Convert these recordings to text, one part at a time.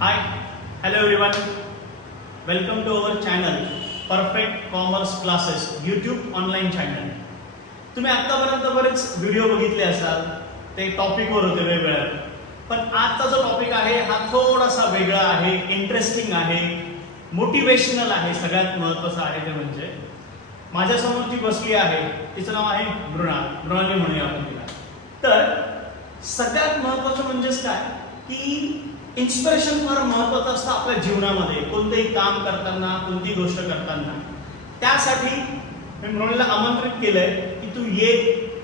Hi, hello everyone. Welcome to our channel Perfect Commerce Classes YouTube online channel. तुम्ही आतापर्यंत बरेच video बघितले असाल, ते टॉपिकवर होते वेगवेगळ्या. पण आजचा जो टॉपिक आहे हा थोडासा वेगळा आहे, इंटरेस्टिंग आहे, मोटिवेशनल आहे. सगळ्यात महत्त्वाचं आहे ते म्हणजे माझ्यासमोर जी बसली आहे तिचं नाव आहे मृणाली म्हणूया आपण तिला. तर सगळ्यात महत्त्वाचं म्हणजेच काय की इन्स्पिरेशन फार महत्त्वाचं असतं आपल्या जीवनामध्ये, कोणतेही काम करताना, कोणती गोष्ट करताना. त्यासाठी मी मृणालीला आमंत्रित केलंय की तू ये,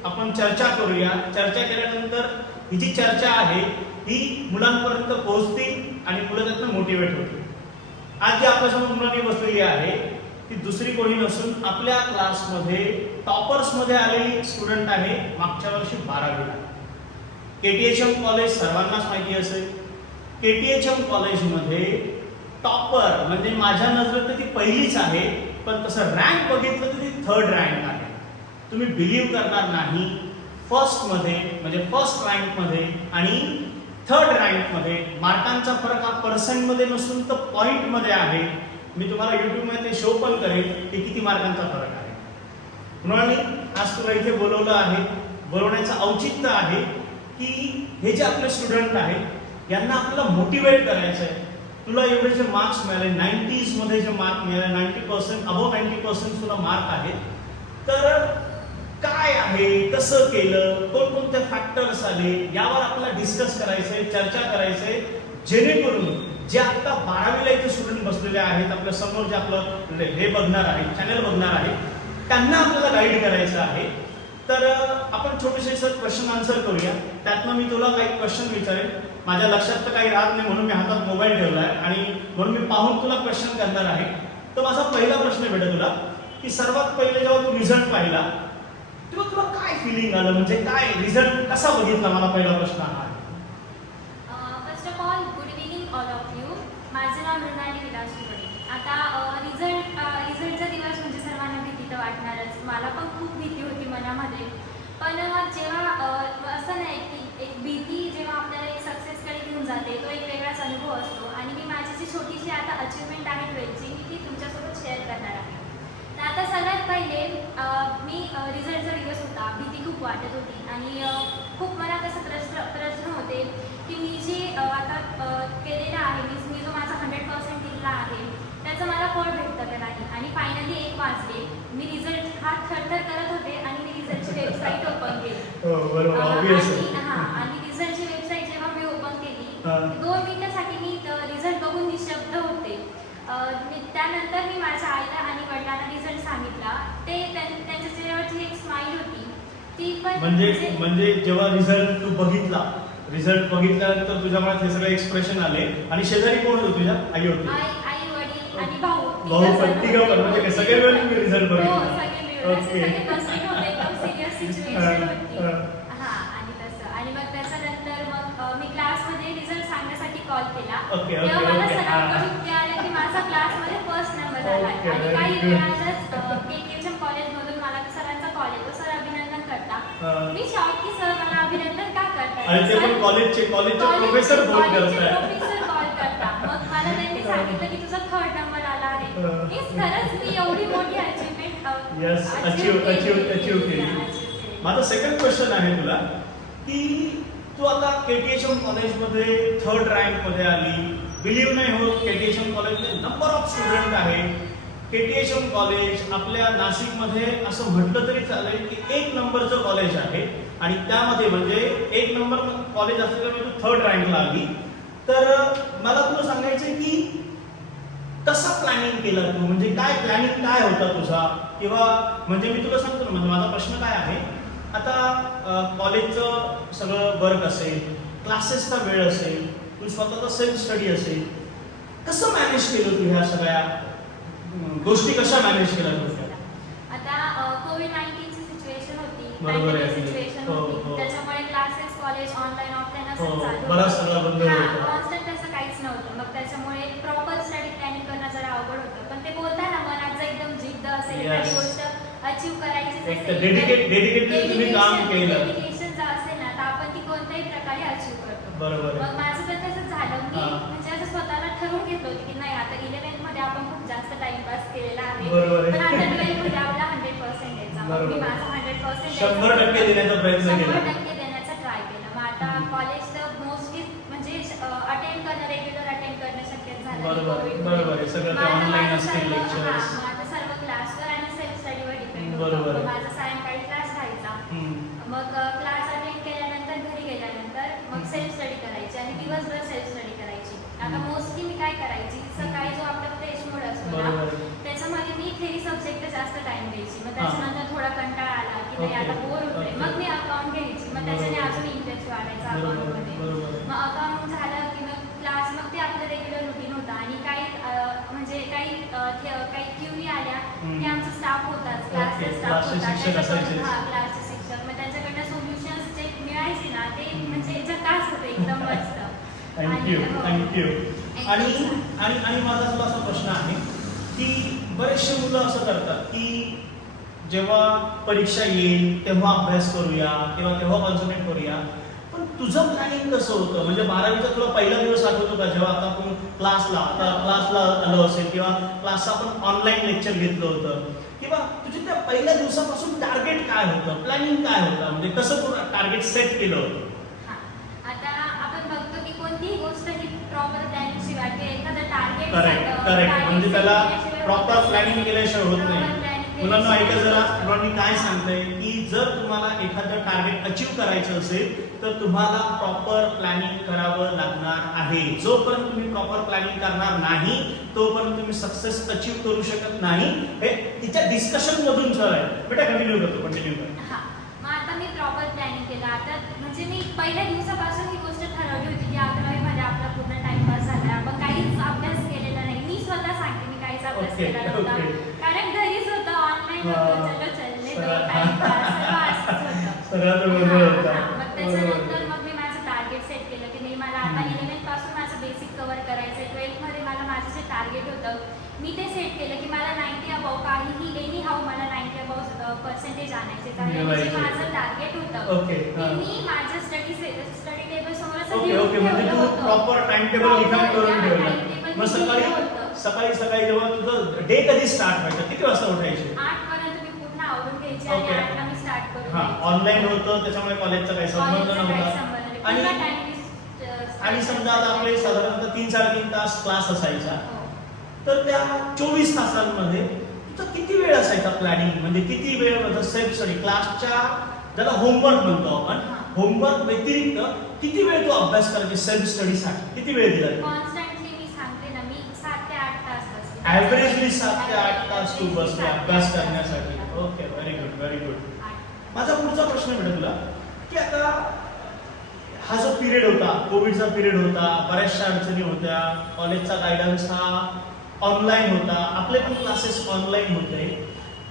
आपण चर्चा करूया. चर्चा केल्यानंतर ही जी चर्चा आहे ही मुलांपर्यंत पोहोचतील आणि मुलं त्यातनं मोटिवेट होतील. आज जी आपल्यासमोर मृणाली बसलेली आहे ती दुसरी कोणी नसून आपल्या क्लासमध्ये टॉपर्समध्ये आलेली स्टुडंट आहे. मागच्या वर्षी 12वीला KTHM कॉलेज सर्वांनाच माहिती असेल. KTHM कॉलेजमध्ये टॉपर म्हणजे माझ्या नजरेत तर ती पहिलीच आहे, पण तसं रँक बघितलं तर ती 3rd रँक आहे. तुम्ही बिलीव्ह करणार नाही, फर्स्टमध्ये म्हणजे फर्स्ट रँकमध्ये आणि 3rd रँकमध्ये मार्कांचा फरक हा पर्सेंटमध्ये नसून तर पॉईंटमध्ये आहे. मी तुम्हाला युट्यूबमध्ये ते शो पण करेन की किती मार्कांचा फरक आहे. मृणाली, आज तुला इथे बोलवलं आहे. बोलवण्याचं औचित्य आहे की हे जे आपले स्टुडंट आहेत यांना आपल्याला मोटिवेट करायचं आहे. तुला एवढे जे मार्क्स मिळाले, 90s मध्ये जे मार्क मिळाले, 90% अबोव्ह 90% तुला मार्क आहेत. तर काय आहे, कसं केलं, कोणकोणते फॅक्टर्स आले, यावर आपल्याला डिस्कस करायचंय, चर्चा करायचंय, जेणेकरून जे आता 12वीला इथे स्टुडंट बसलेले आहेत, आपल्या समोर जे आपलं हे बघणार आहे, चॅनल बघणार आहे, त्यांना आपल्याला गाईड करायचं आहे. तर आपण छोटेसे सर क्वेश्चन आन्सर करूया. त्यातनं मी तुला काही क्वेश्चन विचारेन. माझ्या लक्षात तर काही राहत नाही म्हणून मी हातात मोबाईल ठेवलाय आणि म्हणून मी पाहून तुला क्वेश्चन करणार आहे. तर माझा पहिला प्रश्न भेटेल तुला की सर्वात पहिले जेव्हा तू रिझल्ट पाहिला तेव्हा तुला काय फिलिंग आलं, म्हणजे काय रिझल्ट कसा बघितला? मला पहिला प्रश्न हा आहे. First of all good evening all of you. माझं नाव मृणाली विलास शिवडे. आता रिझल्टचा दिवस म्हणजे सर्वांना भीती तर वाटणारच. मला पण खूप भीती होती मनामध्ये. पण जेव्हा असं नाही की एक भीती जेव्हा आपल्याला एक सक्सेसकडे घेऊन जाते तो एक वेगळाच अनुभव असतो. आणि मी माझी जी छोटीशी आता अचिव्हमेंट आहे 12th मी ती तुमच्यासोबत शेअर करणार आहे. तर आता सगळ्यात पहिले मी रिझल्टचा दिवस होता, भीती खूप वाटत होती आणि खूप मनात असं प्रश्न होते की मी जे आता केलेलं आहे, मी जो माझा 100% दिलेला आहे त्याचं मला फळ भेटतं का नाही. आणि फायनली 1 वाजले, मी रिझल्ट हा थरथर करत होते आणि मी रिझल्टची वेबसाईट ओपन केली. आणि रिझल्टची वेबसाईट जेव्हा मी ओपन केली 2 मिनिटासाठी मी रिझल्ट बघून निशब्द होते. त्यानंतर मी माझ्या आईला आणि वडिलांना रिझल्ट सांगितला. ते त्यांच्या चेहऱ्यावरची एक स्माईल होती ती पण म्हणजे जेव्हा रिझल्ट तू बघितला, रिझल्ट बघितल्यानंतर तुझ्या मनात हे सगळे एक्सप्रेशन आले. आणि शेजारी कोण होतं? तुझ्या आई होती? आई वडील आणि भाऊ पण तिघं पण म्हणजे सगळे वेळ तुम्ही रिझल्ट बघितला? ओके. एकदम सिरियस सिच्युएशन होती. आणि तसं आणि मग त्याच्यानंतर मग मी क्लासमध्ये रिझल्ट सांगण्यासाठी कॉल केला. तेव्हा मला सरांकडून कळालं की माझा क्लासमध्ये फर्स्ट नंबर आला आहे. आणि काही वेळातच KTHM कॉलेजमधून मला सरांचा कॉल येतो, सर अभिनंदन करता. मी शॉक की सर मला अभिनंदन का करताय. आणि ते पण कॉलेजचे प्रोफेसर फोन करतात. प्रोफेसर कॉल करता. मग मला त्यांनी सांगितलं की तुझा 3rd नंबर आला आहे. खरंच मी एवढी मोठी अचीवमेंट अचीव केली. माझा सेकंड क्वेश्चन आहे तुला की तू आता KTHM कॉलेजमध्ये 3rd रँकमध्ये आली. बिलीव्ह नाही होत, KTHM कॉलेजमध्ये नंबर ऑफ स्टुडंट आहे. KTHM कॉलेज आपल्या नाशिकमध्ये असं म्हटलं तरी चालेल की 1 नंबरचं कॉलेज आहे. आणि त्यामध्ये म्हणजे 1 नंबर कॉलेज असल्यामुळे तू 3rd रँकला आली. तर मला तुला सांगायचं की कसं प्लॅनिंग केलं तू, म्हणजे काय प्लॅनिंग काय होता तुझा? किंवा म्हणजे मी तुला सांगतो ना, म्हणजे माझा प्रश्न काय आहे, आता कॉलेजचं सगळं वर्क असेल, क्लासेसचा वेळ असेल, तू स्वतःचा सेल्फ स्टडी असेल, कसं मॅनेज केलं तू ह्या सगळ्या गोष्टी कशा मॅनेज केल्या तू? आता कोविड-19 ची सिच्युएशन होती, बरोबर आहे. सिच्युएशन होती. त्याच्यामुळे क्लासेस, कॉलेज ऑनलाईन ऑफलाईन असं चालू बराच सगळा बंद होता. कॉन्स्टंट असं काहीच नव्हतं. मग त्याच्यामुळे प्रॉपर स्टडी प्लॅनिंग करणं जरा अवघड होतं. पण ते बोलताना मनात जर एकदम जिद्द असेल, एखादी गोष्ट अचीव करायची असेल, डेडिकेटेड तुम्ही काम केलं, डेडिकेशन जर असेल ना तर आपण ती कोणत्याही प्रकारे अचीव करतो. बरोबर. मग माझं तर तसंच झालं. मी म्हणजे असं स्वतः बरोबर पण आहे. आता 12 मध्ये आपला 100% यायचा. मग मी बरोबर. माझा 100% 100% देण्याचा प्रयत्न केला. 100% देण्याचा ट्राय केला. मग आता कॉलेज तर मोस्टली म्हणजे अटेंड करणं, रेग्युलर अटेंड करणं शक्य झालं नाही बरोबर कोविडमुळे. बरोबर आहे. सगळं ते मग आता ऑनलाईन माझं असतील सर्व- लेक्चर्स. हां, मग आता सर्व क्लासवर आणि सेल्फ स्टडीवर डिपेंड बरोबर होतं. आहे. माझा सायंकाळी क्लास राहायचा. मग क्लास अटेंड केल्यानंतर घरी गेल्यानंतर मग सेल्फ स्टडी करायची आणि दिवसभर सेल्फ स्टडी करायची. आता मोस्टली मी काय करायची, सकाळी जो आपला फ्रेश मूड असतो ना, बरोबर. त्याच्यामध्ये मी थेरी सब्जेक्ट जास्त टाइम द्यायची. मग त्याच्यानंतर थोडा कंटाळा आला की नाही आता बोर होतोय, Okay. मग मी अकाउंट घ्यायची. मग त्याच्याने बरोबर. अजून इंटरेस्ट वाढायचा बरोबर अकाउंटमध्ये. बरोबर. मग अकाउंट झालं की मग क्लास, मग ते आपलं रेग्युलर रुटीन होतं. आणि काही म्हणजे काही क्यूरी आल्या की आमचा स्टाफ होताच, क्लासचा Okay. स्टाफ क्लासचे होता. शिक्षक असायचे. हां, क्लासचे शिक्षक. मग त्यांच्याकडनं सोल्युशन्स जे मिळायचे ना, ते म्हणजे झकास होते एकदम मस्त. थँक्यू आणि- हो. थँक्यू. आणि आणि आणि माझा तुला असा प्रश्न आहे की बरेचसे मुलं असं करतात की जेव्हा परीक्षा येईल तेव्हा अभ्यास करूया किंवा तेव्हा कॉन्सन्ट्रेट करूया. पण तुझं प्लॅनिंग कसं होतं? म्हणजे 12वीचा तुला पहिला दिवस आठवतो का, जेव्हा आता आपण क्लासला आलो असेल किंवा क्लासचं आपण ऑनलाईन लेक्चर घेतलं होतं, किंवा तुझे त्या पहिल्या दिवसापासून टार्गेट काय होतं, प्लॅनिंग काय होतं, म्हणजे कसं तू टार्गेट सेट केलं होतं? हां. आता आपण बघतो की कोणतीही गोष्ट ही प्रॉपर प्लॅनिंग शिवाय किंवा एखादं टार्गेट करेक्ट. म्हणजे त्याला प्रॉपर प्लॅनिंग केल्याशिवाय होत नाही. मुलांना ऐका जरा, मुलांनी काय सांगतंय की जर तुम्हाला एखादं टार्गेट अचीव करायचं असेल तर तुम्हाला प्रॉपर प्लॅनिंग करावं लागणार आहे. जोपर्यंत तुम्ही प्रॉपर प्लॅनिंग करणार नाही तोपर्यंत तुम्ही सक्सेस अचीव करू शकत नाही. हे तिच्या डिस्कशन मधून सर आहे. बेटा कंटिन्यू कर. हां. मग आता मी प्रॉपर प्लॅनिंग केलं. आता म्हणजे मी पहिल्या दिवसापासून ही गोष्ट ठरवली होती की 11वीमध्ये आपला पूर्ण टाइमपास झाला, आपण काहीच अभ्यास केलेला नाही. मी स्वतः सांगते मी काहीच अभ्यास Okay, केला नव्हता. okay. कारण घरीच होतं, ऑनलाईन होतं, चलो चलने दो, सरळ. टाइमपास सर्व असंच होतं. सगळ्यात बरोबर होता. हां, मग त्याच्यानंतर मग मी माझं टार्गेट सेट केलं की नाही, मला आता 11th पासून माझं बेसिक कव्हर करायचं आहे. 12th मध्ये मला माझं जे टार्गेट होतं मी ते सेट केलं की मला 90 अबाव काहीही एनी हाऊ मला 90 अबाव पर्सेंटेज आणायचे आहे. आणि जे माझं टार्गेट होतं ओके. ते मी माझ्या स्टडी टेबल समोर असं ओके लिहून ओके. म्हणजे ठेवलं तू होतं. प्रॉपर टाइम टेबल लिखाण करून Proper, ठेवलं. timetable मग लिहिलं सकाळी होतं. सकाळी सकाळी जेव्हा तुझं डे कधी स्टार्ट व्हायचं, किती वाजता उठायचे? 8 पर्यंत मी पूर्ण आवरून घ्यायची आणि Okay. 8 ला मी स्टार्ट करून हा, द्यायची. ऑनलाईन होतं त्याच्यामुळे कॉलेजचा काही संबंध कॉलेजचा काही नव्हता. संबंध नाही. आणि पूर्ण time मी, आणि समजा आता आपले साधारणतः 3-3.5 तास क्लास असायचा, हो. तर त्या 24 तासांमध्ये तुझा किती वेळ असायचा प्लॅनिंग, म्हणजे किती वेळ म्हणजे सेल्फ स्टडी क्लासच्या ज्याला होमवर्क म्हणतो आपण, हा. होमवर्क व्यतिरिक्त किती वेळ तू अभ्यास करायची सेल्फ स्टडीसाठी, किती वेळ दिला? कॉन्स्टंटली मी सांगते ना, मी 7 ते 8 तास बसते. ॲव्हरेजली 7 ते 8 तास तू बसते 7 ते 8 अभ्यास तास. करण्यासाठी. Okay, very good very good. 8. माझा पुढचा प्रश्न भेटेल तुला की आता हा जो पिरियड होता, कोविडचा पिरियड होता, बऱ्याचशा अडचणी होत्या, कॉलेजचा गायडन्स हा ऑनलाईन होता, आपले पण क्लासेस ऑनलाईन होते,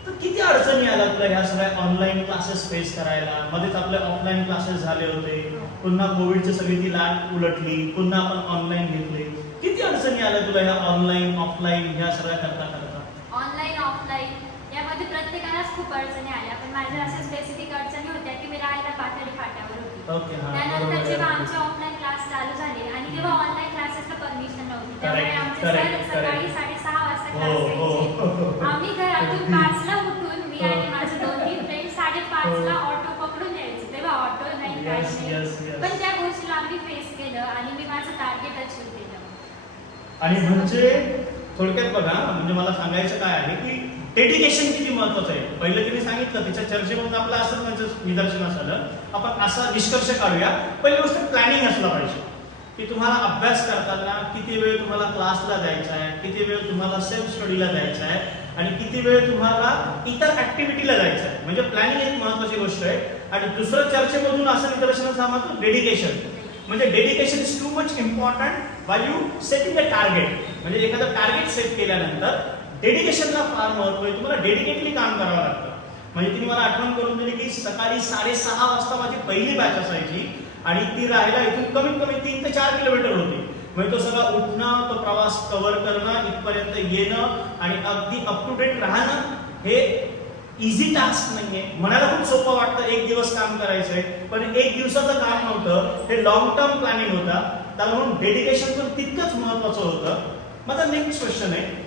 तर किती अडचणी आल्या तुला ह्या सगळ्या ऑनलाईन क्लासेस फेस करायला? मध्येच आपले ऑफलाईन क्लासेस झाले होते, पुन्हा कोविडची सगळी ती लाट उलटली, पुन्हा आपण ऑनलाईन घेतले. किती अडचणी आल्या तुला ह्या ऑनलाईन ऑफलाईन ह्या सगळ्या करता? ऑनलाईन ऑफलाईन यामध्ये प्रत्येकालाच खूप अडचणी आल्या, पण माझ्या अशा स्पेसिफिक अडचणी होत्या की मी राहायला पाथर्डी फाट्यावर होती. ओके, हा, त्यानंतर बरोबर जेव्हा आहे. आमचे ऑफलाईन क्लास चालू झाले आणि तेव्हा ऑनलाईन क्लासेसला परमिशन नव्हती, त्यामुळे Correct, आमचे correct, सर सकाळी correct. 6:30 वाजता हो, क्लास हो, घ्यायचे. आम्ही घरातून 5ला उठून मी हो. आणि माझे 2-3 फ्रेंड 5:30ला हो. ऑटो पकडून यायचे. तेव्हा ऑटो नाही, Yes, काही नाही. yes, yes. पण त्या गोष्टीला आम्ही फेस केलं आणि मी माझं टार्गेट अचीव केलं. आणि म्हणजे थोडक्यात बघा, म्हणजे मला सांगायचं काय आहे की डेडिकेशन किती महत्वाचं आहे. पहिलं तिने सांगितलं, तिच्या चर्चेमधून आपलं असंच म्हणजे निदर्शनास आलं. आपण असा निष्कर्ष काढूया. पहिली गोष्ट प्लॅनिंग असलं पाहिजे की तुम्हाला अभ्यास करताना किती वेळ तुम्हाला क्लासला द्यायचा आहे, किती वेळ तुम्हाला सेल्फ स्टडीला द्यायचा आहे आणि किती वेळ तुम्हाला इतर ऍक्टिव्हिटीला जायचं आहे. म्हणजे प्लॅनिंग एक महत्वाची गोष्ट आहे. आणि दुसरं चर्चेमधून असं निदर्शनास आलं डेडिकेशन. म्हणजे dedication is too much important while you setting a target. म्हणजे एखादं टार्गेट सेट केल्यानंतर डेडिकेशनला फार महत्व आहे. तुम्हाला डेडिकेटली काम करावं लागतं. म्हणजे तिने मला आठवण करून दिली की सकाळी 6:30 वाजता माझी पहिली बॅच असायची आणि ती राहायला इथून कमीत कमी 3 ते 4 किलोमीटर होती. म्हणजे तो सगळा उठणं, तो प्रवास कव्हर करणं, इथपर्यंत येणं आणि अगदी अप टू डेट राहणं हे इझी टास्क नाहीये. म्हणायला खूप सोपं वाटतं, एक दिवस काम करायचंय, पण एक दिवसाचं काम नव्हतं, हे लॉंग टर्म प्लॅनिंग होता. त्याला म्हणून डेडिकेशन पण तितकंच महत्वाचं होतं. माझा नेक्स्ट क्वेश्चन आहे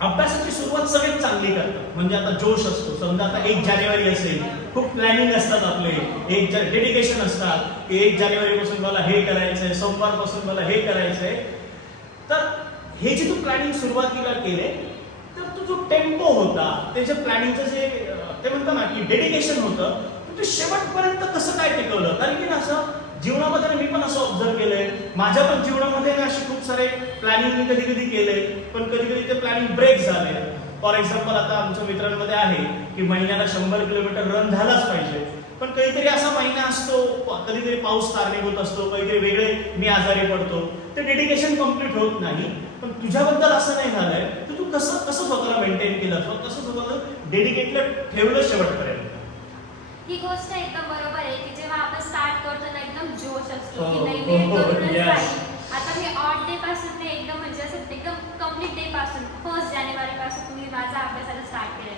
अभ्यासाची सुरुवात सगळ्यात चांगली करतात. म्हणजे आता जोश असतो, समजा आता 1 जानेवारी असेल, खूप प्लॅनिंग असतात आपले, एक डेडिकेशन असतात की 1 जानेवारी पासून मला हे करायचंय, सोमवारपासून मला हे करायचंय. तर हे जे तू प्लॅनिंग सुरुवातीला केले, तर तो जो टेम्पो होता, त्याच्या प्लॅनिंगचं जे ते म्हणतात ना की डेडिकेशन होतं, तर ते शेवटपर्यंत कसं काय टिकवलं? कारण की ना असं जीवनामध्ये मी पण असं ऑब्झर्व केलंय, माझ्या पण जीवनामध्ये ना असे खूप सारे प्लॅनिंग मी कधी कधी केले, पण कधी कधी ते प्लॅनिंग ब्रेक झाले. फॉर एक्झाम्पल आता आमच्या मित्रांमध्ये आहे की महिन्याला 100 किलोमीटर रन झालाच पाहिजे, पण कधीतरी असा महिना असतो, कधीतरी पाऊस कारणीभूत असतो, कधीतरी वेगळे मी आजारी पडतो, ते डेडिकेशन कम्प्लीट होत नाही. पण तुझ्याबद्दल असं नाही झालंय, तर तू कसं कसं स्वतःला मेंटेन केलं, कसं स्वतःला डेडिकेटेड ठेवलं शेवटपर्यंत? ही गोष्ट एकदम बरोबर आहे की जेव्हा आपण स्टार्ट करतो ना एकदम जोश असतो की हो, नाही हो, मी हो, करूनच yes. राहील. आता मी ऑड डे पासून ते एकदम म्हणजे असं एकदम कम्प्लीट डे पासून 1 जानेवारी पासून मी माझा अभ्यासाला स्टार्ट केलंय.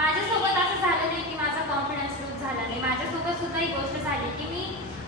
माझ्यासोबत असं झालं नाही की माझा कॉन्फिडन्स लूज झाला नाही. माझ्यासोबत सुद्धा ही गोष्ट झाली की मी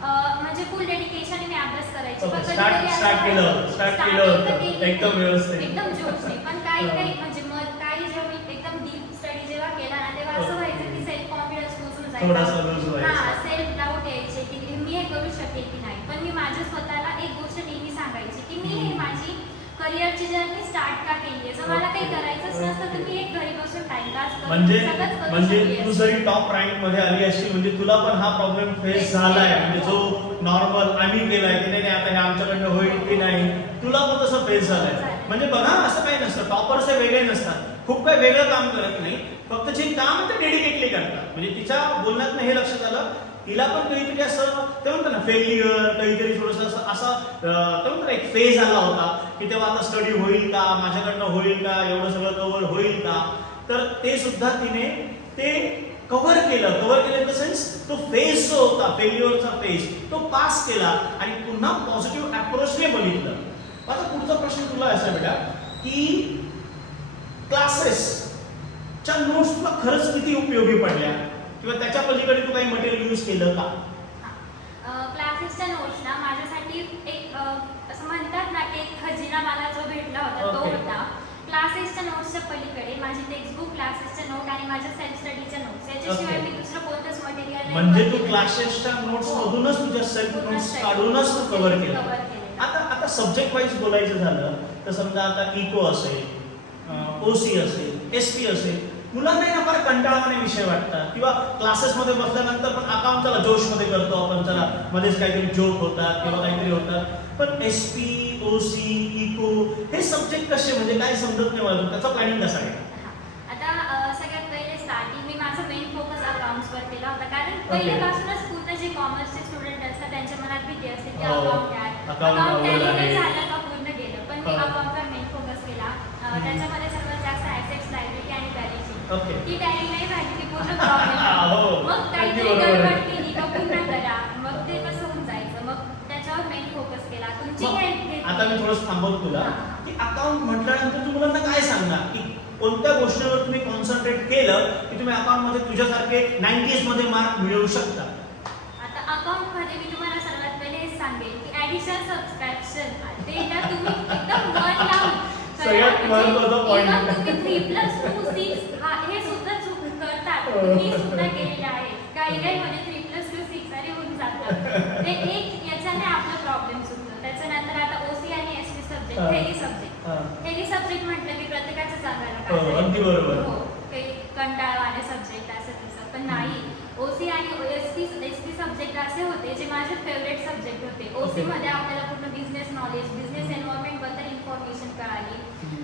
म्हणजे फुल डेडिकेशन मी अभ्यास करायची. पण कधीतरी असं स्टार्ट केलं होतं एकदम व्यवस्थित, एकदम जोशने. पण काही म्हणजे काही जेव्हा मी एकदम डीप स्टडी जेव्हा केला ना, तेव्हा असं व्हायचं की सेल्फ कॉन्फिडन्स लूज जायचा. थोडासा लूज व्हायचा. हां, सेल्फ डाऊट यायचे की मी हे करू शकेल की नाही. पण मी माझ्या स्वतःला एक गोष्ट नेहमी सांगायची की मी हे माझी करिअरची जर्नी स्टार्ट का केली आहे. जर मला काही करायचंच नसतं तर मी एक घरी बसून टाइमपास करून म्हणजे सगळंच करू म्हणजे शकली तू असते. जरी टॉप रँक मध्ये आली असती, म्हणजे तुला पण हा प्रॉब्लेम फेस झालाय, म्हणजे जो नॉर्मल आम्ही केलाय की नाही आता हे आमच्याकडनं होईल की नाही, तुला पण तसं फेस झालंय. म्हणजे बघा असं काही नसतं, टॉपर्स हे वेगळे नसतात, खूप काही वेगळं काम करत नाही, फक्त जे काम ते डेडिकेटली करतात. म्हणजे तिच्या बोलण्यातनं हे लक्षात आलं, तिला पण कधीतरी असं ते म्हणतात ना फेल्युअर, कधीतरी थोडंसं असं ते म्हणतात ना एक फेज आला होता की तेव्हा आता स्टडी होईल का, माझ्याकडनं होईल का, एवढं सगळं कव्हर होईल का. तर ते सुद्धा तिने ते कव्हर केलं इन द सेन्स तो फेज जो होता फेल्युअरचा फेज तो पास केला आणि पुन्हा पॉझिटिव्ह अप्रोचने बघितलं. माझा पुढचा प्रश्न तुला असा बेटा की क्लासेसच्या नोट्स तुला खरंच किती उपयोगी पडल्या, किंवा त्याच्या पलीकडे तू काही मटेरियल यूज केलं का? क्लासेसच्या नोट्स ना माझ्यासाठी एक असं म्हणतात ना की एक खजिना मला जो भेटला होता तो Okay. होता. क्लासेसच्या नोट्सच्या पलीकडे माझी टेक्स्टबुक, क्लासेसच्या नोट आणि माझ्या सेल्फ स्टडीच्या नोट्स, याच्याशिवाय Okay. मी दुसरं कोणतंच मटेरियल म्हणजे तू क्लासेसच्या नोट्स मधूनच तुझ्या सेल्फ नोट्स काढूनच तू कव्हर केलं. आता सब्जेक्ट वाईज बोलायचं झालं तर समजा आता इको असेल, ओसी असेल, एसपी असेल, मुलांना ना फार कंटाळवाणे विषय वाटतात, किंवा क्लासेसमध्ये बसल्यानंतर पण अकाउंट चला जोशमध्ये करतो आपण, चला मध्येच काहीतरी जोक होतात किंवा काहीतरी होतात, पण एसपी, ओसी, इको हे सब्जेक्ट कसे, म्हणजे काय समजत नाही मला, त्याचा प्लॅनिंग कसा आहे? आता सगळ्यात पहिले स्टार्टिंग मी माझा मेन फोकस अकाउंट्सवर केला होता, कारण पहिल्यापासूनच पूर्ण जे कॉमर्सचे स्टुडंट असतात त्यांच्या मनात भीती असते की हो. अकाउंट काय, Account अकाउंट अवघड आहे. टॅली झालं का पूर्ण गेलं. पण मी हो. अकाउंटवर मेन फोकस केला. त्याच्यामध्ये सर्वात जास्त ऍसेट्स, लायबिलिटी आणि बॅलन्स शीट. ओके. ती टॅली नाही झाली की पूर्ण प्रॉब्लेम. हो. मग काहीतरी अगदी बरोबर आहे. गडबड केली का पुन्हा करा, मग ते कसं होऊन जायचं. मग त्याच्यावर मेन फोकस केला. तुमची मग हेल्प घेतली. आता मी थोडंसं थांबवतो तुला हां. की अकाउंट म्हटल्यानंतर तू मुलांना काय सांगणार की कोणत्या गोष्टीवर तुम्ही कॉन्सन्ट्रेट केलं की तुम्ही अकाउंटमध्ये तुझ्यासारखे 90s मध्ये मार्क मिळवू शकता? आता अकाउंटमध्ये मी तुम्हाला सर्वात पहिले हेच सांगेन की ॲडिशन, सबस्ट्रॅक्शन ते ना तुम्ही एकदम मन लावून करा. सगळ्यात महत्त्वाचा point. even तुम्ही 3+2 6 हे सुद्धा चूक करतात. मी सुद्धा केलेलं आहे. काही म्हणजे 3+2 6 अरे होऊन जातं. ते एक याच्याने आपला प्रॉब्लेम सुटतो. त्याच्यानंतर आता ओसी आणि एसटी सब्जेक्ट, हां. Theory subject. हां. थेरी सब्जेक्ट म्हटलं की प्रत्येकाचं सांगायला हो, काय अगदी बरोबर. हो, काही कंटाळवाणे सब्जेक्ट असं तसं, पण नाही. ओसी आणि एसटी सब्जेक्ट असे होते जे माझे फेवरेट सब्जेक्ट होते. ओसी मध्ये आपल्याला पूर्ण बिझनेस नॉलेज, बिझनेस एन्व्हायरमेंट बद्दल इन्फॉर्मेशन कळाली.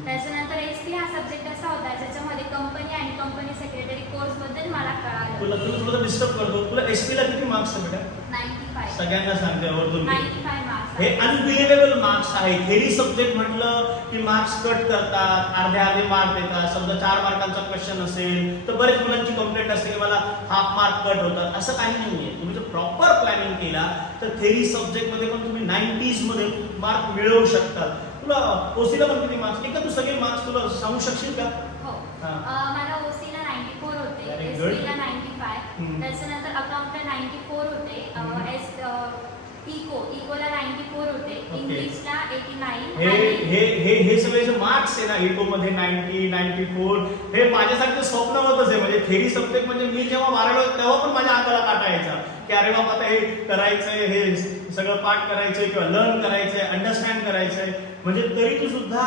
त्याच्यानंतर एसटी हा सब्जेक्ट असा होता ज्याच्यामध्ये कंपनी आणि कंपनी सेक्रेटरी कोर्स बद्दल मला कळालं. तुला थोडं डिस्टर्ब करतो, तुला एसपी ला किती मार्क्स आहे बेटा? 95. सगळ्यांना सांगते आवर्जून. 95 मार्क्स. हे अनबिलिव्हेबल मार्क्स आहे. थेरी सब्जेक्ट म्हटलं की मार्क्स कट करतात, अर्धे मार्क देतात. समजा 4 मार्कांचा क्वेश्चन असेल तर बरेच मुलांची कंप्लेंट असते की मला हाफ मार्क कट होतात. असं काही नाहीये. तुम्ही जर प्रॉपर प्लॅनिंग केला तर थेरी सब्जेक्ट मध्ये पण तुम्ही 90s मध्ये मार्क मिळवू शकता. तुला ओसीला पण किती मार्क्स? एकदा तू सगळे मार्क्स तुला सांगू शकशील का? हो. हां. मला ओसीला 94 होते, Very good. एसटीला 95, हम्म. त्याच्यानंतर अकाउंटला 94 होते, इकोला 94 होते, Okay. इंग्लिशला 89 हे आणि हे हे हे सगळे जे मार्क्स आहे ना इको मध्ये 90, 94 हे माझ्यासाठी स्वप्नवतच आहे. म्हणजे थेरी सब्जेक्ट म्हणजे मी जेव्हा 12वी तेव्हा पण माझ्या अंगाला काटा यायचा की अरे बाबा आता हे करायचंय, हे सगळं पाठ करायचंय किंवा लर्न करायचंय, अंडरस्टँड करायचंय. म्हणजे तरी तू सुद्धा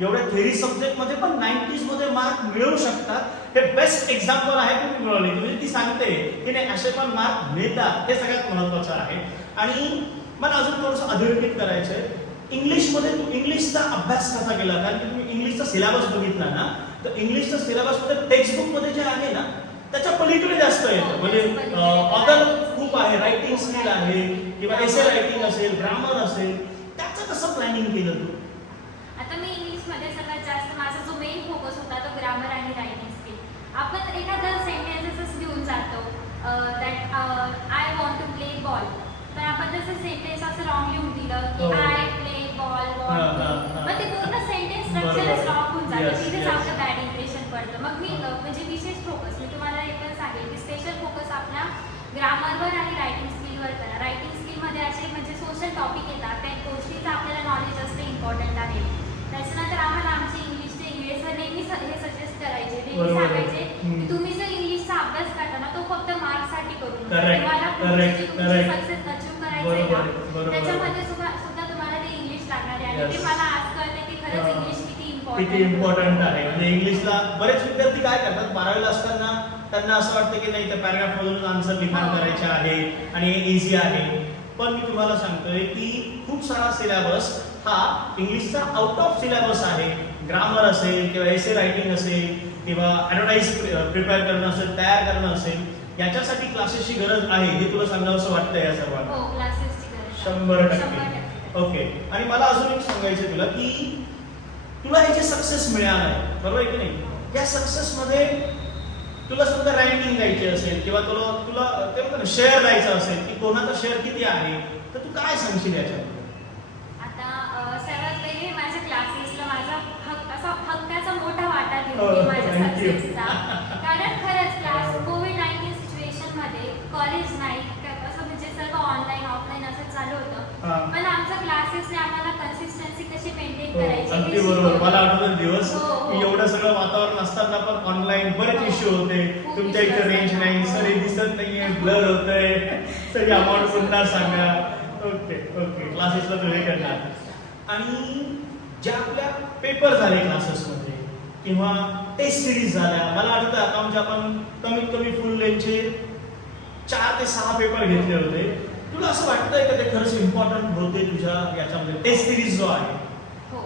एवढ्या थेरी सब्जेक्ट मध्ये पण 90s मध्ये मार्क मिळवू शकतात. हे बेस्ट एक्झाम्पल आहे तुम्ही मिळवली. म्हणजे ती सांगते की नाही असे पण मार्क मिळतात, हे सगळ्यात महत्वाचं आहे. आणि मला अजून थोडंसं अधोरेखित करायचंय. इंग्लिशमध्ये तू इंग्लिशचा अभ्यास कसा केला? कारण की तुम्ही इंग्लिशचा सिलेबस बघितला ना, तर इंग्लिशचा सिलेबस मध्ये टेक्स्टबुक मध्ये जे आहे ना त्याच्या पलीकडे जास्त येतं. म्हणजे ऑदर खूप आहे, रायटिंग स्किल आहे किंवा एसे रायटिंग असेल, ग्रामर असेल, त्याचं कसं प्लॅनिंग केलं तू? आता मी इंग्लिशमध्ये सगळ्यात जास्त माझा जो मेन फोकस होता तो ग्रामर आणि रायटिंग स्किल. आपण एखादा सेंटेन्सेस लिहून जातो that I want to play ball, पण आपण जसं सेंटेन्स असं रॉंग लिहून दिलं की हो. आय प्ले बॉल मग ते पूर्ण सेंटेन्स स्ट्रक्चरच बरोबर. रॉंग होऊन जातं. Yes, तिथेच yes. आपलं बॅड इम्प्रेशन पडतं. मग मी म्हणजे विशेष फोकस मी तुम्हाला एक पण सांगेल की स्पेशल फोकस आपल्या ग्रामरवर आणि रायटिंग स्किलवर करा. रायटिंग स्किलमध्ये असे म्हणजे सोशल टॉपिक येतात, काही गोष्टीचं आपल्याला नॉलेज असते इम्पॉर्टंट आहे. त्याच्यानंतर आम्हाला आमचे इंग्लिशचे इंग्लिश सर नेहमी हे सजेस्ट करायचे, नेहमी बरोबर. सांगायचे हम्म. की तुम्ही जर इंग्लिशचा अभ्यास करता ना तो फक्त मार्क्ससाठी करू नका. Correct, तुम्हाला correct, correct. सक्सेस अचीव करायचं आहे बरोबर, ना, बरोबर. त्याच्यामध्ये सुद्धा तुम्हाला ते इंग्लिश लागणार आहे. आणि Yes. ते मला आज कळते की खरंच हा. इंग्लिश किती किती इम्पॉर्टंट आहे. म्हणजे इंग्लिशला बरेच विद्यार्थी काय करतात, 12वीला असताना त्यांना असं वाटतं की नाही त्या पॅराग्राफ मधून आन्सर लिखाण करायचे आहे आणि हे इझी आहे. पण मी तुम्हाला सांगतोय की खूप सारा सिलेबस हा इंग्लिशचा आउट ऑफ सिलेबस आहे. ग्रामर असेल किंवा एसे रायटिंग असेल किंवा ॲडव्हर्टाईज प्रिपेअर करणं असेल, तयार करणं असेल, याच्यासाठी क्लासेसची गरज आहे. हे तुला सांगावंसं वाटतं या सर्वांना? हो, क्लासेसची गरज आहे. 100%. ओके. आणि मला अजून एक सांगायचं तुला की तुला हे जे सक्सेस मिळालंय, बरोबर आहे की नाही, या सक्सेस मध्ये तुला सुद्धा रँकिंग द्यायची असेल किंवा तुला ते म्हणतात शेअर द्यायचा असेल की कोणाचा शेअर किती आहे, तर तू काय सांगशील याच्यामध्ये? आता सर्वात पहिले माझ्या क्लासेसला माझा असा हक्काचा मोठा वाटा हो, दिला माझ्या thank you. सक्सेसचा. कारण खरंच क्लास कोविड-19 सिच्युएशन मध्ये कॉलेज नाही असं म्हणजे सर्व ऑनलाईन ऑफलाईन असं चालू होतं. हा. पण आमच्या क्लासेसने आम्हाला कन्सिस्टन्सी कशी मेंटेन हो, करायची अगदी हे बरोबर. शिकवलं. मला आठवतं दिवस हो, हो. की एवढं सगळं वातावरण असताना पण ऑनलाईन बरेच हो. इश्यू होते. खूप तुमच्या इथे issues रेंज असतात. नाही, सर हे दिसत नाहीये, ब्लर होतंय, सगळी अमाऊंट पुन्हा सांगा. ओके ओके, क्लासेसला तू हे करणार. आणि ज्या आपल्या पेपर झाले क्लासेसमध्ये किंवा टेस्ट सिरीज झाल्या, मला आठवतं अकाउंटचे आपण कमीत कमी फुल लेंथचे 4 ते 6 पेपर घेतले होते. तुला असं वाटतंय का ते खरंच इम्पॉर्टंट होते तुझ्या याच्यामध्ये टेस्ट सिरीज जो आहे? हो,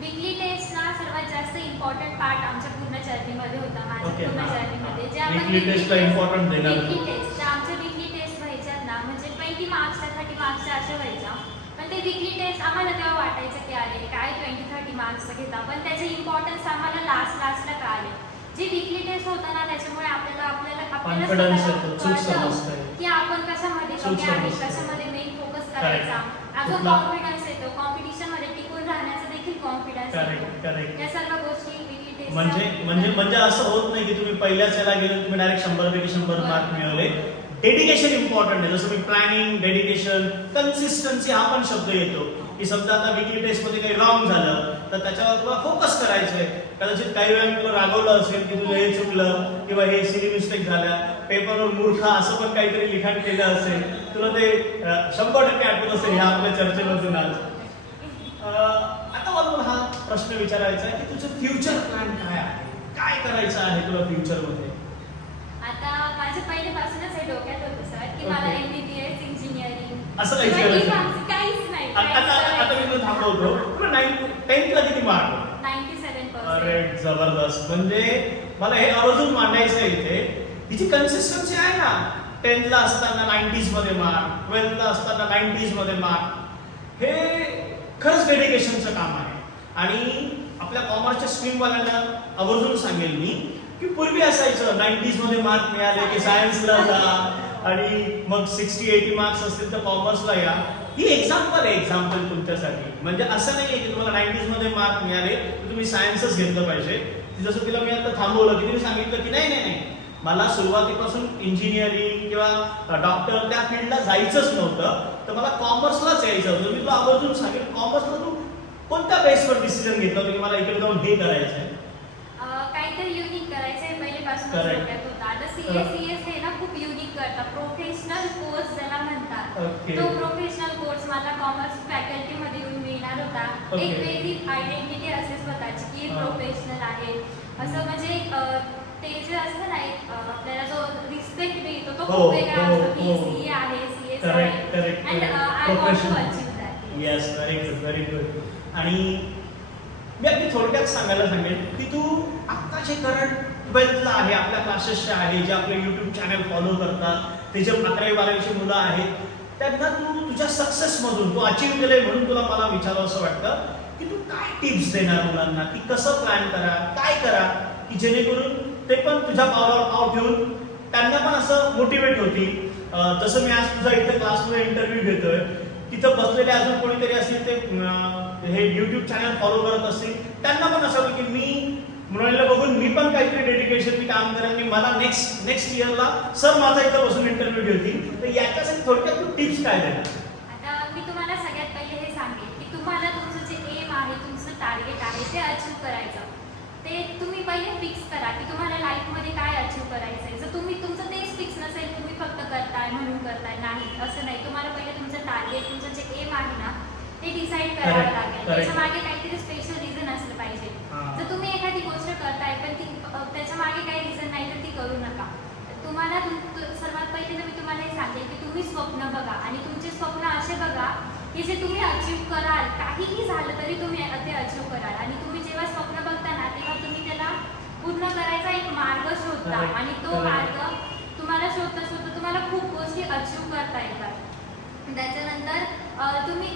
वीकली टेस्ट ना सर्वात जास्त इम्पॉर्टंट पार्ट आमच्या पूर्ण जर्नीमध्ये होता. माझ्या Okay, पूर्ण हा. जर्नीमध्ये जे आपण Weekly test ला important देणार. वीकली टेस्ट आमच्या वीकली टेस्ट व्हायच्यात ना, म्हणजे 20 मार्क्सच्या 30 मार्क्सच्या अशा व्हायच्या. पण ते वीकली टेस्ट आम्हाला तेव्हा वाटायचं की अरे काय 20-30 मार्क्स घेता, पण त्याचे इम्पॉर्टन्स आम्हाला लास्टला कळाले. जे वीकली टेस्ट होता ना त्याच्यामुळे आपल्याला Confidence स्वतःला येतो, चूक कळतं समजते. की आपण कशामध्ये चूक कमी आहे, समजते. कशामध्ये मेन फोकस Correct. करायचा. अजून कुठला- कॉन्फिडन्स येतो, कॉम्पिटिशन मध्ये टिकून राहण्याचा देखील कॉन्फिडन्स करेक्ट येतो. करेक्ट. या सर्व गोष्टी वीकली टेस्ट म्हणजे असं होत नाही की तुम्ही पहिल्याच याला गेले तुम्ही डायरेक्ट 100 पैकी 100 मार्क मिळवले. डेडिकेशन इम्पॉर्टंट आहे. जसं मी प्लॅनिंग, डेडिकेशन, कन्सिस्टन्सी हा पण शब्द येतो की समजा आता वीकली टेस्ट मध्ये काही रॉंग झालं तर त्याच्यावर तुला फोकस करायचंय. कदाचित काही वेळा तुला रागवलं असेल की तुझं हे चुकलं किंवा हे सिली मिस्टेक झाल्या, पेपरवर मूर्ख असं पण काहीतरी लिखाण केलं असेल, तुला ते 100% आठवत असेल ह्या आपल्या चर्चेमधून आज. आता मला हा प्रश्न विचारायचा आहे की तुझं फ्युचर प्लॅन काय आहे? काय करायचं आहे तुला फ्युचरमध्ये? आता माझ्या पहिल्यापासूनच हे डोक्यात होतं सर की मला Okay. MBBS इंजिनिअरिंग असं काहीच करायचं? काहीच नाही. आता मी तुला थांबवतो. तुला 10th ला किती मार्क? 97%. अरे जबरदस्त. म्हणजे मला हे आवर्जून मांडायचं आहे इथे, हिची कन्सिस्टन्सी आहे ना. 10th ला असताना 90s मध्ये मार्क, 12th ला असताना 90s मध्ये मार्क, हे खरंच डेडिकेशनचं काम आहे. आणि आपल्या कॉमर्सच्या स्ट्रीमवाल्यांना आवर्जून सांगेल मी की पूर्वी असायचं 90s मध्ये मार्क मिळाले की सायन्सला जा आणि मग 60-80 मार्क्स असतील तर कॉमर्सला या. ही एक्झाम्पल तुमच्यासाठी. म्हणजे असं नाहीये की तुम्हाला 90s मध्ये मार्क मिळाले तर तुम्ही सायन्सच घेतलं पाहिजे. जसं तिला मी आता थांबवलं की तिने सांगितलं की नाही मला सुरुवातीपासून इंजिनिअरिंग किंवा डॉक्टर त्या फील्डला जायचंच नव्हतं, तर मला कॉमर्सलाच यायचं होतं. मी तुला आवर्जून सांगेन, कॉमर्सला तू कोणत्या बेसवर डिसिजन घेतला होता की मला इकडे जाऊन हे करायचं आहे? काहीतरी युनिक करायचंय पहिलेपासून Correct. डोक्यात होतं. आता सीएस हे ना खूप युनिक करतात, प्रोफेशनल कोर्स ज्याला म्हणतात. Okay. तो प्रोफेशनल कोर्स मला कॉमर्स फॅकल्टी मध्ये येऊन मिळणार होता. Okay. एक वेगळी आयडेंटिटी असेल स्वतःची की प्रोफेशनल आहे असं, म्हणजे ते जे असतं ना एक आपल्याला जो रिस्पेक्ट मिळतो तो हो, खूप वेगळा हो, असतो की हो. सीए आहे, सीएस आहे. Correct, correct, and correct. I want to Professional. Achieve that. Yes, very good, very good. आणि मी अगदी थोडक्यात सांगायला सांगेन की तू आत्ता जे करंट 12th आहे, आपल्या क्लासेसचे आहे, जे आपले युट्यूब चॅनल फॉलो करतात, ते जे 11वी-12वीची मुलं आहेत, त्यांना तू तुझ्या सक्सेसमधून तू अचीव्ह केलंय म्हणून तुला मला विचारावं असं वाटतं की तू काय टिप्स देणार मुलांना, की कसं प्लॅन करा, काय करा, की जेणेकरून ते पण तुझ्या पावलावर पाव ठेवून त्यांना पण असं मोटिवेट होतील. जसं मी आज तुझा इथं क्लासमध्ये इंटरव्ह्यू घेतोय, तिथं बसलेले अजून कोणीतरी असतील, ते हे युट्यूब चॅनल फॉलो करत असतील, त्यांना पण असं की मी मुलांना बघून मी पण काहीतरी डेडिकेशन मी काम करेन, मी मला नेक्स्ट इयरला सर माझा इथं बसून इंटरव्ह्यू घेतील. तर याच्यासाठी थोडक्यात तू टिप्स काय देणार? आता मी तुम्हाला सगळ्यात पहिले हे सांगेन की तुम्हाला तुमचं जे एम आहे, तुमचं टार्गेट आहे ते अचीव्ह करायचं. ते तुम्ही पहिले फिक्स करा की तुम्हाला लाईफमध्ये काय अचीव्ह करायचं आहे. जर तुम्ही तुमचं तेच फिक्स नसेल, तुम्ही फक्त करताय म्हणून करताय, नाही असं नाही. तुम्हाला पहिले तुमचं टार्गेट, तुमचं जे एम आहे ना ते डिसाईड करावं Correct, लागेल. correct. त्याच्या मागे काहीतरी स्पेशल रिझन असलं पाहिजे. जर तुम्ही एखादी गोष्ट करताय पण ती त्याच्या मागे काही रिझन नाही तर ती करू नका. तुम्हाला सर्वात पहिले तर मी तुम्हाला हे सांगेन की तुम्ही स्वप्न बघा आणि तुमचे स्वप्न असे बघा की जे तुम्ही अचीव्ह कराल. काहीही झालं तरी तुम्ही ते अचीव्ह कराल. आणि तुम्ही जेव्हा स्वप्न बघता ना तेव्हा तुम्ही त्याला पूर्ण करायचा एक मार्ग शोधता. Correct, आणि तो correct. मार्ग तुम्हाला शोधता शोधता तुम्हाला खूप गोष्टी अचीव्ह करता येतात. त्याच्यानंतर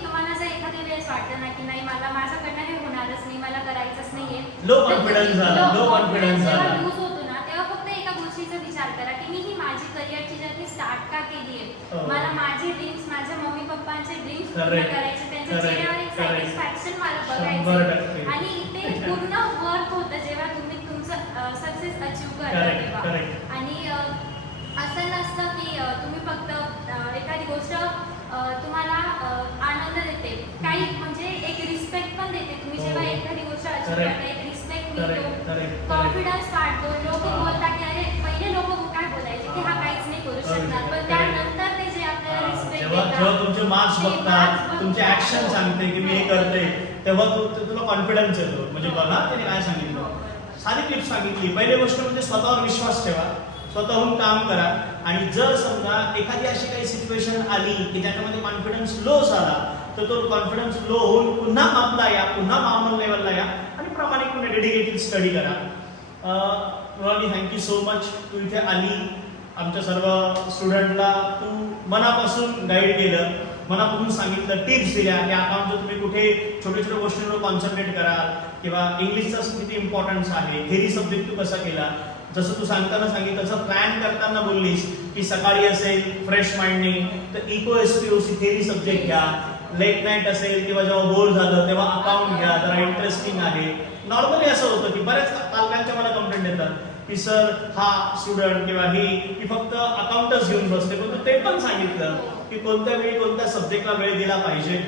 तुम्हाला जर एखाद्या वेळेस वाटतं ना की नाही मला माझ्याकडनं हे होणारच नाही, मला करायचंच नाहीये, लो कॉन्फिडन्स झाला, लो कॉन्फिडन्स जेव्हा झाला. लूज होतो ना तेव्हा फक्त एका गोष्टीचा विचार करा की मी ही माझी करिअरची जर्नी स्टार्ट का केली आहे. हो. मला माझे ड्रीम्स, माझ्या मम्मी पप्पांचे ड्रीम्स पूर्ण Correct, करायचे, त्यांच्या correct, चेहऱ्यावर एक correct. सॅटिस्फॅक्शन मला 100% बघायचं. आणि ते पूर्ण वर्क होतं जेव्हा तुम्ही तुमचं सक्सेस अचीव्ह करता Correct, तेव्हा. correct. आणि असं नसतं की तुम्ही फक्त एखादी गोष्ट तुम्हाला आनंद देते, काही म्हणजे एक रिस्पेक्ट पण देते. तुम्ही हो. जेव्हा एखादी गोष्ट अचीव्ह Correct. करता एक रिस्पेक्ट Correct, मिळतो, correct, कॉन्फिडन्स वाढतो. लोक हा. बोलतात की अरे पहिले लोक काय बोलायचे की हा काहीच नाही करू शकणार, पण Correct. त्यानंतर ते जे आपल्याला रिस्पेक्ट जेव्हा तुमचे मार्क्स बघतात, तुमचे ऍक्शन सांगते की मी हे करते, तेव्हा तुला कॉन्फिडन्स येतो. म्हणजे बघा त्याने काय सांगितलं, सारी टिप्स सांगितली. पहिली गोष्ट म्हणजे स्वतःवर विश्वास ठेवा, स्वतःहून काम करा. आणि जर समजा एखादी अशी काही सिच्युएशन आली की ज्याच्यामध्ये कॉन्फिडन्स लो झाला, तर तो कॉन्फिडन्स लो होऊन पुन्हा आपला या, पुन्हा नॉर्मल लेवलला या आणि प्रामाणिकपणे डेडिकेटेड स्टडी करा. Rohani, thank you so much. तू इथे आली, आमच्या सर्व स्टुडंटला तू मनापासून गाईड केलं, मनापासून सांगितलं, टिप्स दिल्या की अकाउंटचं तुम्ही कुठे छोट्या छोट्या गोष्टींवर कॉन्सन्ट्रेट कराल, किंवा इंग्लिशचा किती इम्पॉर्टन्स आहे, थेरी सब्जेक्ट तू कसा केला. जसं तू सांगताना सांगितलं, तसं प्लॅन करताना बोललीस की सकाळी असेल फ्रेश माइंडने तर इको एसपीओसी थेरी सब्जेक्ट घ्या, लेट नाईट असेल किंवा जेव्हा बोर झालं तेव्हा अकाउंट घ्या, जरा इंटरेस्टिंग आहे. नॉर्मली असं होतं की बऱ्याच पालकांच्या मला कंप्लेंट येतात की सर हा स्टुडंट किंवा ही फक्त अकाउंटच घेऊन बसते, पण तू ते पण सांगितलं की कोणत्या वेळी कोणत्या सब्जेक्टला वेळ दिला पाहिजे.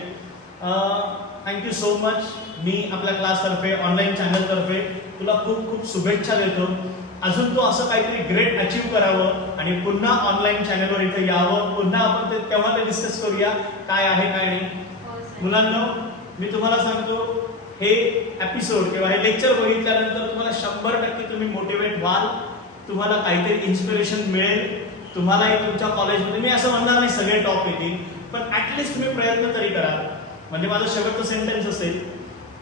Thank you so much. मी आपल्या क्लासतर्फे, ऑनलाईन चॅनलतर्फे तुला खूप खूप शुभेच्छा देतो. अजून तू असं काहीतरी ग्रेट अचीव्ह करावं आणि पुन्हा ऑनलाईन चॅनलवर इथे यावं. पुन्हा आपण तेव्हा ते डिस्कस करूया काय आहे काय नाही. हो सर. मुलांना मी तुम्हाला सांगतो, हे एपिसोड किंवा हे लेक्चर बघितल्यानंतर तुम्हाला 100% तुम्ही मोटिवेट व्हाल, तुम्हाला काहीतरी इन्स्पिरेशन मिळेल. तुम्हालाही तुमच्या कॉलेजमध्ये, मी असं म्हणणार नाही सगळे टॉप येतील, पण ऍटलिस्ट तुम्ही प्रयत्न तरी करा. म्हणजे माझं शेवटचं सेंटेन्स असेल,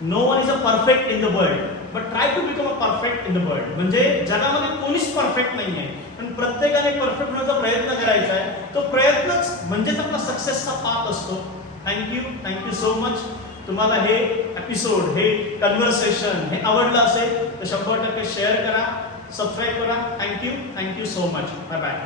no one is a perfect in the world but try to become a perfect in the world. म्हणजे जगामध्ये कोणीच परफेक्ट नाही आहे, पण प्रत्येकाने परफेक्ट होण्याचा प्रयत्न करायचा आहे. तो प्रयत्नच म्हणजेच आपला सक्सेसचा पाथ असतो. Thank you so much. तुम्हाला हे एपिसोड, हे कन्व्हर्सेशन हे आवडलं असेल तर 100% शेअर करा, सबस्क्राईब करा. Thank you so much. Bye bye.